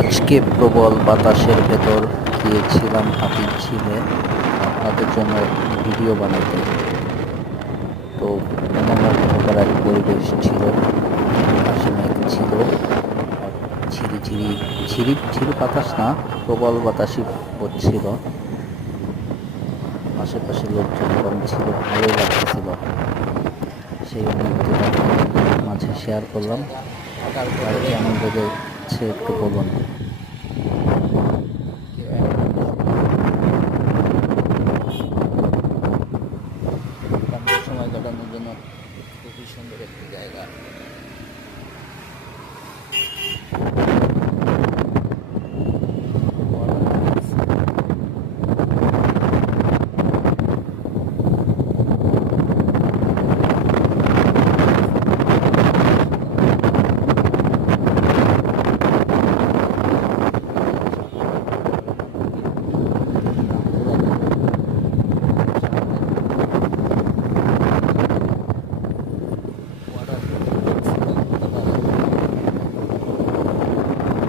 আজকে প্রবল বাতাসের ভেতর গিয়েছিলাম হাতির ঝিলে আপনাদের জন্য ভিডিও বানাতে। তো মনোমুগ্ধকর এক পরিবেশ ছিল, আকাশে মেঘ ছিল আর ঝিরিঝিরি ঝিরি বাতাস না, প্রবল বাতাসই হচ্ছিল। আশেপাশে লোকজন কম ছিল, ভালোই লাগতেছিল। সেই অনুভূতিটা আপনাদের মাঝে শেয়ার করলাম। আর কেমন লেগেছে একটু বলুন। সময় কাটানোর জন্য খুবই সুন্দর একটি জায়গা।